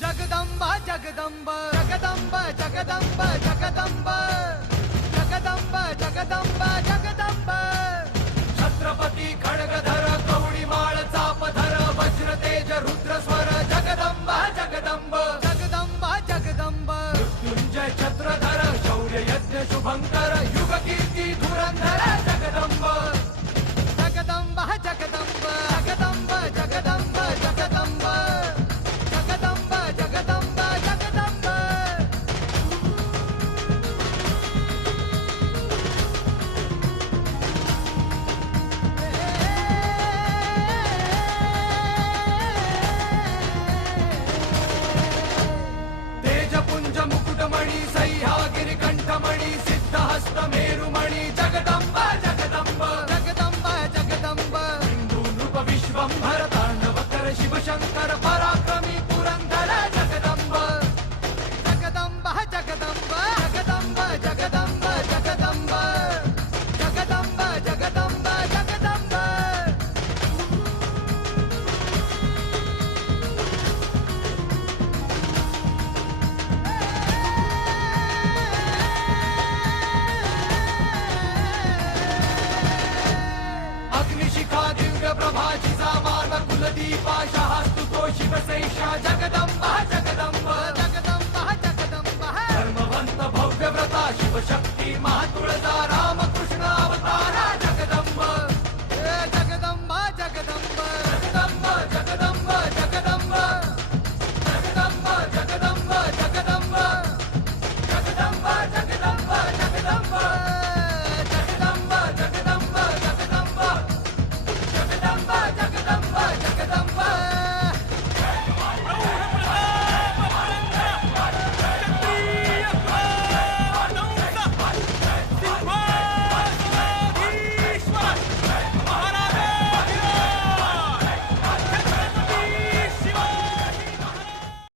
जगदंबा जगदंब जगदंब जगदंब जगदंब जगदंब जगदंब जगदंब छत्रपती खड्गधर कवडीमाळ चापधर वज्र तेज रुद्र स्वर जगदंबा जगदंब जगदंबा जगदंब मृत्युंजय छत्रधर शौर्य यज्ञ शुभंकर युग कीर्ती धुरंधर जगदंब जगदंबा जगदंब जगदंब जगदंब जगदंब जगदंब जगदंब जगदंब तेजपुंज मुकुटमणि सह्यागिरी कंठमणि सिद्धहस्त मेरुमणि जगदंब जगदंब जगदंब जगदंब हिंदू नृप विश्वंभर तांडवकर शिवशंकर पराक्रमी पुरंदर जगदंब जगदंब जगदंब जगदंब जगदंब जगदंब जगदंब जगदंब जगदंब अग्निशिखा दिव्य प्रभा जिजामान कुलदीपा शहास्तुतो शिवशेषा जगदंबा जगदंब जगदंबा जगदंब धर्मवंत भव्य व्रता शिवशक्ती महातुळजारा